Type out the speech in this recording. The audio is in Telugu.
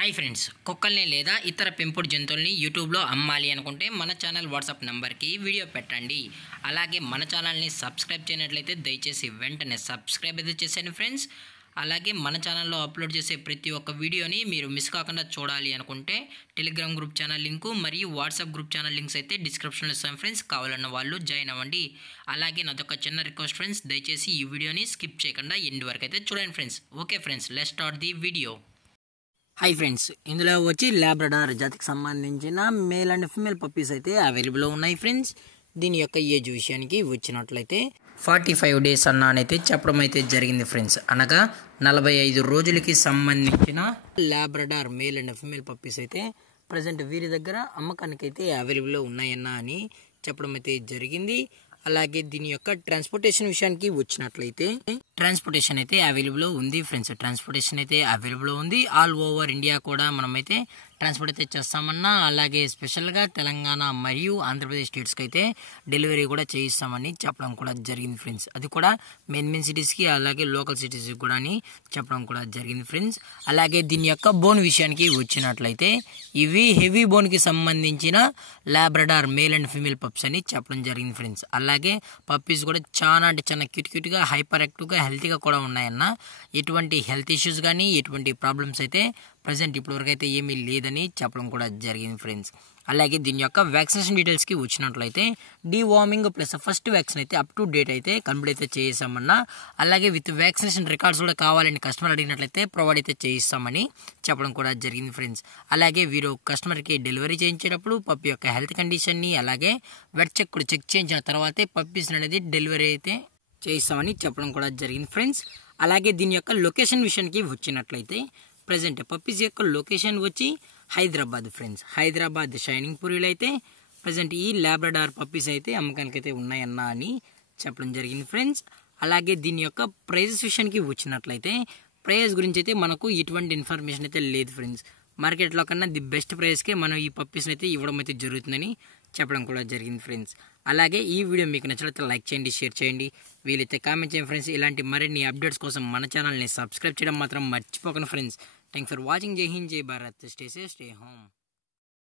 హాయ్ ఫ్రెండ్స్, కుక్కల్ని లేదా ఇతర పెంపుడు జంతువుల్ని యూట్యూబ్లో అమ్మాలి అనుకుంటే మన ఛానల్ వాట్సాప్ నెంబర్కి వీడియో పెట్టండి. అలాగే మన ఛానల్ని సబ్స్క్రైబ్ చేయనట్లయితే దయచేసి వెంటనే సబ్స్క్రైబ్ అయితే చేసేయండి ఫ్రెండ్స్. అలాగే మన ఛానల్లో అప్లోడ్ చేసే ప్రతి ఒక్క వీడియోని మీరు మిస్ కాకుండా చూడాలి అనుకుంటే టెలిగ్రామ్ గ్రూప్ ఛానల్ లింకు మరియు వాట్సాప్ గ్రూప్ ఛానల్ లింక్స్ అయితే డిస్క్రిప్షన్లో ఇస్తాం ఫ్రెండ్స్. కావాలన్న వాళ్ళు జాయిన్ అవ్వండి. అలాగే నాదొక చిన్న రిక్వెస్ట్ ఫ్రెండ్స్, దయచేసి ఈ వీడియోని స్కిప్ చేయకుండా ఎండ్ వరకు అయితే చూడండి friends. Okay friends, let's start the video. Hi friends, ఇందులో వచ్చి లాబ్రడార్ జాతికి సంబంధించిన మేల్ అండ్ ఫిమేల్ పప్పీస్ అయితే అవైలబుల్లో ఉన్నాయి ఫ్రెండ్స్. దీని యొక్క ఏజ్ విషయానికి వచ్చినట్లయితే 45 డేస్ అన్నానైతే చెప్పడం అయితే జరిగింది ఫ్రెండ్స్. అనగా 45 రోజులకి సంబంధించిన Labrador male and female puppies అయితే ప్రజెంట్ వీరి దగ్గర అమ్మకానికి అయితే అవైలబుల్లో ఉన్నాయన్నా అని చెప్పడం అయితే జరిగింది. అలాగే దీని యొక్క ట్రాన్స్పోర్టేషన్ విషయానికి వచ్చినట్లయితే ట్రాన్స్పోర్టేషన్ అయితే అవైలబుల్ ఉంది ఫ్రెండ్స్. ట్రాన్స్పోర్టేషన్ అయితే అవైలబుల్ ఉంది. ఆల్ ఓవర్ ఇండియా కూడా మనమైతే ట్రాన్స్పోర్ట్ అయితే చేస్తామన్నా, అలాగే స్పెషల్గా తెలంగాణ మరియు ఆంధ్రప్రదేశ్ స్టేట్స్కి అయితే డెలివరీ కూడా చేయిస్తామని చెప్పడం కూడా జరిగింది ఫ్రెండ్స్. అది కూడా మెయిన్ సిటీస్కి అలాగే లోకల్ సిటీస్కి కూడా అని చెప్పడం కూడా జరిగింది ఫ్రెండ్స్. అలాగే దీని యొక్క బోన్ విషయానికి వచ్చినట్లయితే ఇవి హెవీ బోన్కి సంబంధించిన Labrador male and female pups అని చెప్పడం జరిగింది ఫ్రెండ్స్. అలాగే పప్పీస్ కూడా చాలా అంటే చాలా క్యూట్గా హైపర్ యాక్టివ్గా హెల్తీగా కూడా ఉన్నాయన్న. ఎటువంటి హెల్త్ ఇష్యూస్ కానీ ఎటువంటి ప్రాబ్లమ్స్ అయితే ప్రజెంట్ ఇప్పటివరకు అయితే ఏమీ లేదని చెప్పడం కూడా జరిగింది ఫ్రెండ్స్. అలాగే దీని యొక్క వ్యాక్సినేషన్ డీటెయిల్స్కి వచ్చినట్లయితే డీవార్మింగ్ ప్లస్ ఫస్ట్ వ్యాక్సిన్ అయితే అప్ టు డేట్ అయితే కంప్లీట్ అయితే చేయిస్తామన్నా, అలాగే విత్ వ్యాక్సినేషన్ రికార్డ్స్ కూడా కావాలని కస్టమర్ అడిగినట్లయితే ప్రొవైడ్ అయితే చేయిస్తామని చెప్పడం కూడా జరిగింది ఫ్రెండ్స్. అలాగే వీరు కస్టమర్కి డెలివరీ చేయించేటప్పుడు పప్పి యొక్క హెల్త్ కండిషన్ని అలాగే వెట్ చెక్ కూడా చెక్ చేయించిన తర్వాతే పప్పీస్ అనేది డెలివరీ అయితే చేయిస్తామని చెప్పడం కూడా జరిగింది ఫ్రెండ్స్. అలాగే దీని యొక్క లొకేషన్ విషయానికి వచ్చినట్లయితే ప్రజెంట్ పప్పీస్ యొక్క లొకేషన్ వచ్చి హైదరాబాద్ ఫ్రెండ్స్. హైదరాబాద్ షైనింగ్ పూరిలో అయితే ప్రజెంట్ ఈ లాబ్రడార్ పప్పీస్ అయితే అమ్మకానికి అయితే ఉన్నాయన్నా అని చెప్పడం జరిగింది ఫ్రెండ్స్. అలాగే దీని యొక్క ప్రైజెస్ విషయానికి వచ్చినట్లయితే ప్రైస్ గురించి అయితే మనకు ఎటువంటి ఇన్ఫర్మేషన్ అయితే లేదు ఫ్రెండ్స్. మార్కెట్లో కన్నా ది బెస్ట్ ప్రైస్కే మనం ఈ పప్పీస్ని అయితే ఇవ్వడం అయితే జరుగుతుందని చెప్పడం కూడా జరిగింది ఫ్రెండ్స్. అలాగే ఈ వీడియో మీకు నచ్చినట్లయితే లైక్ చేయండి, షేర్ చేయండి, వీలైతే కామెంట్ చేయండి ఫ్రెండ్స్. ఇలాంటి మరిన్ని అప్డేట్స్ కోసం మన ఛానల్ని సబ్స్క్రైబ్ చేయడం మాత్రం మర్చిపోకండి ఫ్రెండ్స్. Thanks for watching. జై హింద్, జై Bharat. Stay safe, stay home.